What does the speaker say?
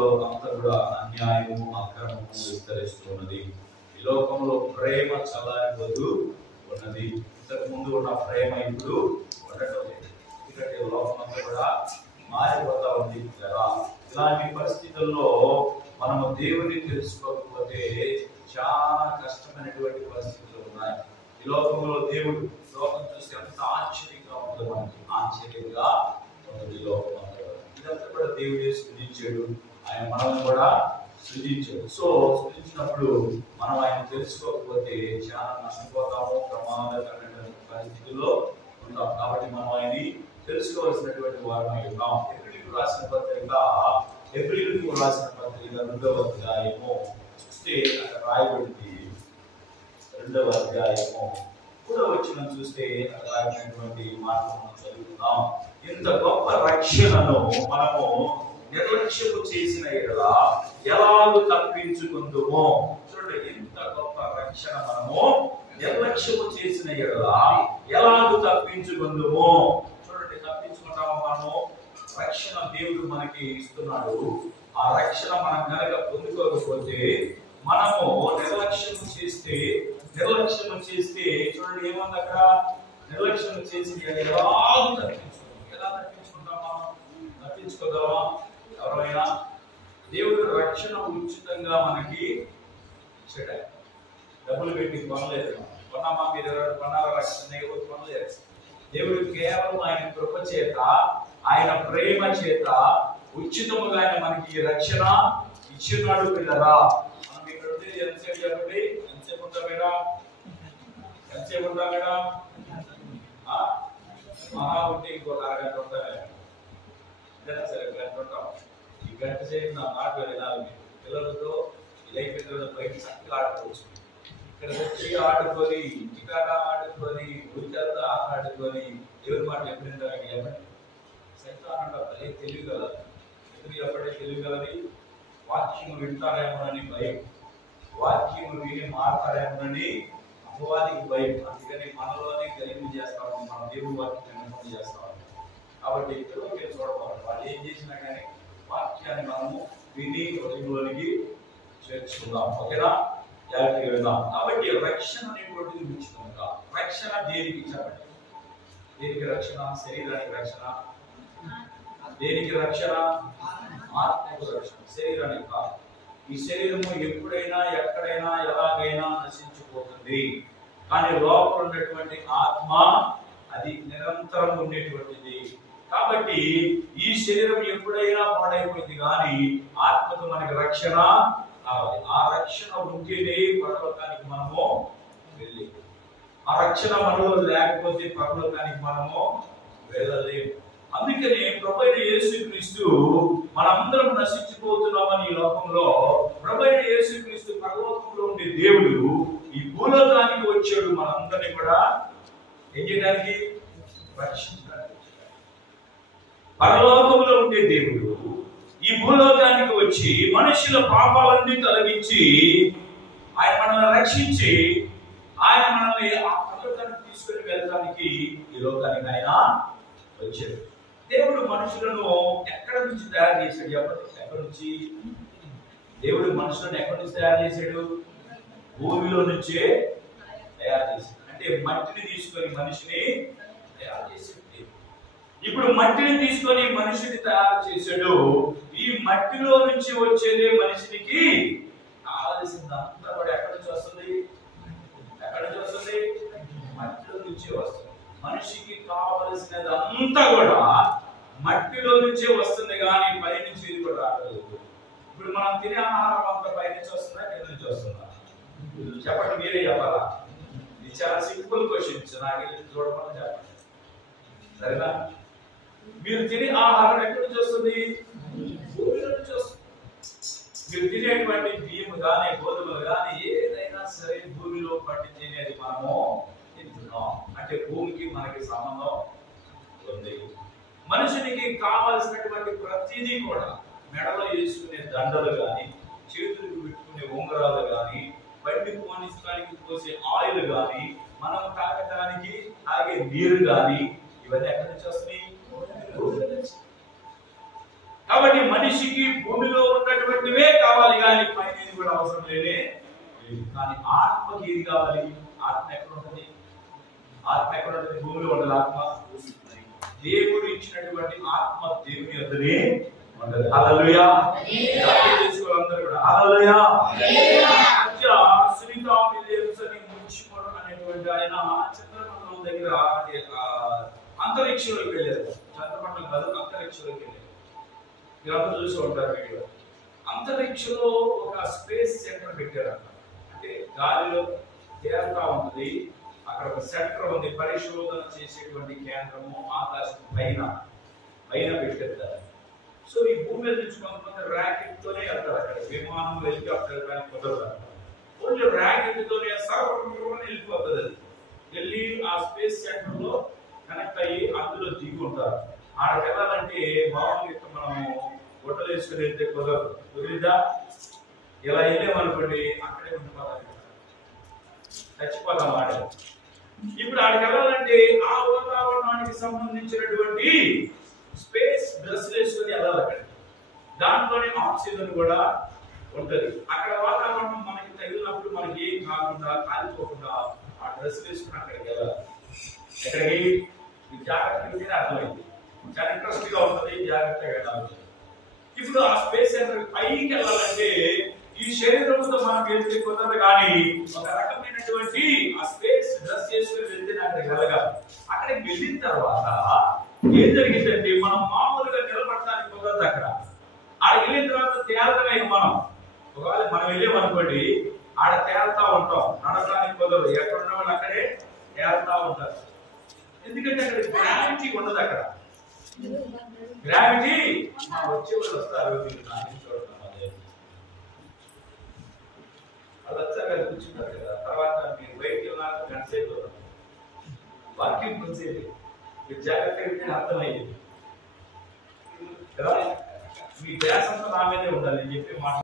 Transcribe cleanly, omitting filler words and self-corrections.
లోకంలో అంతా కూడా అన్యాయము అక్రమము విస్తరిస్తున్నది. ఈ లోకంలో ప్రేమ చల్లారిపోతూ ఉన్నది. ఇంతకు ముందు ఉన్న ప్రేమ ఇప్పుడు ఉండటం లేదు. ఎందుకంటే లోకం అంతా కూడా మారిపోతా ఉంది కదా. ఇలాంటి పరిస్థితుల్లో మనము దేవుని తెలుసుకోకపోతే చాలా కష్టమైనటువంటి పరిస్థితులు ఉన్నాయి. ఈ లోకంలో దేవుడు లోకం చూస్తే అంత ఆశ్చర్యంగా ఉంటుంది. మనకి ఆశ్చర్యంగా ఉంటుంది ఈ లోకం అంతా. ఇదంతా కూడా దేవుడే సృజించాడు. ఆయన మనం కూడా సృజించాడు. సో సృజించినప్పుడు మనం ఆయన తెలుసుకోకపోతే చాలా నష్టపోతాము, ప్రమాదకరమైన పరిస్థితుల్లో ఉంటాం. కాబట్టి మనం ఆయన్ని తెలుసుకోవాల్సినటువంటి వారమై ఉన్నాం. ఎబ్రీయులకు రాసిన పత్రిక 2వ అధ్యాయము చూస్తే అక్కడ రాయబడింది. 2వ అధ్యాయము 3వ వచనం చూస్తే అక్కడ రాసినటువంటి మాటలు మనం చదువుతున్నాం. ఇంత గొప్ప రక్షణను మనము నిర్లక్ష్యము చేసిన ఎడల ఎలాగూ తప్పించుకుందుమో. చూడండి, ఇంత గొప్ప రక్షణ మనము నిర్లక్ష్యము చేసిన ఎడల ఎలాగూ తప్పించుకుందుమో. చూడండి, తప్పించుకుంటాము మనము. రక్షణ దేవుడు మనకి ఇస్తున్నాడు. ఆ రక్షణ మనం కనుక పొందుకోకపోతే మనము నిర్లక్ష్యము చేస్తే చూడండి ఏమన్నా అక్కడ నిర్లక్ష్యం చేసి ఎలాగూ తప్పించుకుంటాం. ఎలా తప్పించుకుంటాం? మనం తప్పించుకోగలమా? ఎవరైనా? దేవుడు రక్షణ ఉచితంగా మనకి ఇచ్చాడు. డబ్బులు పెట్టి కొనలేదు. కొన్నామా? మీరు ఎవరు కొన్నారా? రక్షణ ఎవరు కొనలేదు. దేవుడు కేవలం ఆయన కృప చేత, ఆయన ప్రేమ చేత ఉచితముగా ఆయన మనకి రక్షణ ఇచ్చినాడు. పిల్లరా, మనం ఇక్కడ ఉండేది ఎంతసేపు చెప్పండి? ఎంతసేపు ఉంటాం మేడం? మహా ఉంటే ఇంకొక అరగంట ఉంటామే. సరే, గంట ఉంటాం. ఈ గంట సేపు నా మాట వినాలి. పిల్లలతో లైఫ్ బయట చక్కగా ఆడుకోవచ్చు. ఇక్కడ వచ్చి ఆడుకొని, ఇంటికాడ ఆడుకొని, ఊరికంతా ఆడుకొని ఎవరి మాట ఎప్పుడైనా చెప్పండి. సైతాన్ అంటే తెలివి కదా. ఎందుకు చెప్పండి తెలివి కలది? వాక్యము వింటారేమోనని భయం, వాక్యము విని మారతారేమోనని అపవాదికి భయం. అందుకని మనలోనే గలింపు చేస్తాము, మన దేవుడి వాక్యం వినకుండా చేస్తాము. కాబట్టి పిల్లలకి చూడకూడదు. వాళ్ళు ఏం చేసినా కానీ వాక్యాన్ని మనము విని హృదయంలోనికి చేర్చుకుందాం. ఓకేనా? జాగ్రత్తగా విందాం. కాబట్టి రక్షణ అనేటువంటిది ఉచితంగా. రక్షణ దేనికి చెప్పండి? దేనికి రక్షణ? శరీరానికి రక్షణ. దేనికి రక్షణ? ఆత్మకు రక్షణ, శరీరానికి కాదు. ఈ శరీరము ఎప్పుడైనా ఎక్కడైనా ఎలాగైనా నశించిపోతుంది. కానీ లోపల ఉన్నటువంటి ఆత్మ అది నిరంతరం ఉండేటువంటిది. కాబట్టి ఈ శరీరం ఎప్పుడైనా పాడైపోయింది, కానీ ఆత్మకు మనకి రక్షణ కావాలి. ఆ రక్షణ ఉంటేనే పరలోకానికి మనము వెళ్ళి, ఆ రక్షణ మనలో లేకపోతే పరలోకానికి మనము వెళ్ళలేము. అందుకని ప్రభువైన యేసుక్రీస్తు, మనందరం నశించిపోతున్నామని ఈ లోకంలో, ప్రభువైన యేసుక్రీస్తు పరలోకంలో ఉండే దేవుడు ఈ భూలోకానికి వచ్చాడు. మనందరినీ కూడా ఏం చేయడానికి? రక్షించడానికి. పరలోకంలో ఉండే దేవుడు ఈ భూలోకానికి వచ్చి మనుషుల పాపాలన్నీ తొలగించి ఆయన మనల్ని రక్షించి ఆయన మనల్ని ఆ పరలోకానికి తీసుకుని వెళ్ళడానికి ఈ లోకానికి ఆయన వచ్చాడు. దేవుడు మనుషులను ఎక్కడి నుంచి తయారు చేశాడు? ఎక్కడి నుంచి? దేవుడు మనుషులను ఎక్కడి నుంచి తయారు చేశాడు? భూమిలో నుంచే తయారు చేశాడు. అంటే మట్టిని తీసుకొని మనిషిని తయారు చేశాడు. ఇప్పుడు మట్టిని తీసుకొని మనిషిని తయారు చేశాడు. ఈ మట్టిలో నుంచి వచ్చేదే మనిషికి కావలసిందంతా కూడా ఎక్కడి నుంచి వస్తుంది? మట్టిలో నుంచి వస్తుంది. మనిషికి కావలసినదంతా కూడా మట్టిలో నుంచే వస్తుంది, కానీ పై నుంచి ఇది కూడా రాలేదు. ఇప్పుడు మనం తినే ఆహారం అంతా పై నుంచి వస్తుందా, కింద నుంచి వస్తుందా? చెప్పండి, మీరే చెప్పాలా? ఇది చాలా సింపుల్ క్వశ్చన్స్. నాకు చూడమని చెప్పండి, సరేనా? మీరు తినే ఆహారం ఎక్కడి నుంచి వస్తుంది? భూమిలో నుంచి వస్తుంది. మీరు తినేటువంటి బియ్యం కానీ గోధుమలు కానీ ఏదైనా సరే భూమిలో పండించేది మనము తింటున్నాం. అంటే భూమికి మనకి సంబంధం ఉంది. మనుషునికి కావాల్సినటువంటి ప్రతిదీ కూడా మెడలో వేసుకునే దండలు కానీ, చేతులకు పెట్టుకునే ఉంగరాలు కానీ, బండి పోనించడానికి పోసే ఆయిల్ కానీ, మనం తాగడానికి తాగే నీరు కానీ, ఇవన్నీ ఎక్కడి నుంచి వస్తున్నాయి? కాబట్టి మనిషికి భూమిలో ఉన్న ఆత్మకి ఏది కావాలి? ఆత్మ ఎక్కడ ఉంటుంది? ఆత్మ ఎక్కడ ఉంటుంది? భూమిలో ఉంటుంది ఆత్మ. దేవుడు ఇచ్చినటువంటి ఆత్మ దేవుని యొద్దనే ఉంటది. హల్లెలూయా. అందరూ కూడా హల్లెలూయా. సునీత విలియమ్స్ అని మున్సిపల్ అనేటువంటి ఆయన చంద్రమండలం దగ్గర అంతరిక్షంలోకి వెళ్ళారు. చంద్రమండలం కాదు, అంతరిక్షంలోకి వెళ్ళారు. మీరందరూ చూసి ఉంటారు వీడియో. అంతరిక్షంలో ఒక స్పేస్ సెంటర్ పెట్టారు. అంటే గాలిలో తేలుతా ఉంటుంది. అక్కడ ఒక సెంటర్ ఉంది, పరిశోధన చేసేటువంటి కేంద్రము ఆకాశం పైన పెట్టేస్తారు. సో ఈ భూమి మీద నుంచి కొంతమంది ర్యాకెట్ తోనే వెళ్తారు. అక్కడ విమానం హెలికాప్టర్ కానీ కుదరదు. ఓన్లీ ర్యాకెట్ తోనే సర్వని వెళ్ళిపోతుంది. అది వెళ్ళి ఆ స్పేస్ సెంటర్ లో కనెక్ట్ అయ్యి అందులో దిగి ఉంటారు. ఆడకి వెళ్ళాలంటే మామూలుగా మనం గుట్టలు వేసుకుని వెళ్తే కుదరదు. కుదిరిద్దా? ఇలా వెళ్ళామనుకోండి అక్కడే ఉండిపోతాం, చచ్చిపోతాం ఆడ. ఇప్పుడు ఆడికి వెళ్ళాలంటే ఆ వాతావరణానికి సంబంధించినటువంటి స్పేస్ డ్రెస్ వేసుకొని వెళ్ళాలి. అక్కడ దాంట్లోనే ఆక్సిజన్ కూడా ఉంటది. అక్కడ వాతావరణం మనకి తగిలినప్పుడు మనకి ఏం కాకుండా కాలిపోకుండా ఆ డ్రెస్ వేసుకుని అక్కడికి వెళ్ళాలి. ఎక్కడికి? జాగ్రత్తగా అర్థమైంది. చాలా ఇంట్రెస్ట్ గా ఉంటుంది, జాగ్రత్తగా వెళ్ళాలి. ఇప్పుడు ఆ స్పేస్ సెంటర్ పైకి వెళ్ళాలంటే ఈ శరీరంతో మనం వెళ్తే కుదరదు, కానీ ఒక రకమైనటువంటి ఆ స్పేస్ డ్రెస్ చేసుకుని వెళ్తే అక్కడికి వెళ్ళగాలి. అక్కడికి వెళ్ళిన తర్వాత ఏం జరిగిందంటే మనం మామూలుగా నిలబడటానికి కుదరదు. అక్కడ ఆడికి వెళ్ళిన తర్వాత తేలటమే. ఒకవేళ మనం వెళ్ళామనుకోండి ఆడ తేలుతా ఉంటాం, నడవడానికి కుదరదు. ఎక్కడ ఉన్న వాళ్ళు అక్కడే తేలుతా ఉంటారు. ఎందుకంటే అక్కడ గ్రావిటీ ఉండదు. అక్కడ గ్రావిటీ వచ్చే వాళ్ళు వస్తారు, మీరు నాని చూడటం వాళ్ళు వచ్చాక కూర్చుంటారు కదా. తర్వాత మీరు బయటికి వెళ్ళినాక గంట సేపు వాక్యం కొంతసేపు మీరు జాగ్రత్తగా అర్థమయ్యేది కదా. మీ ధ్యాసంతో నా మీదే ఉండాలి అని చెప్పి మాట.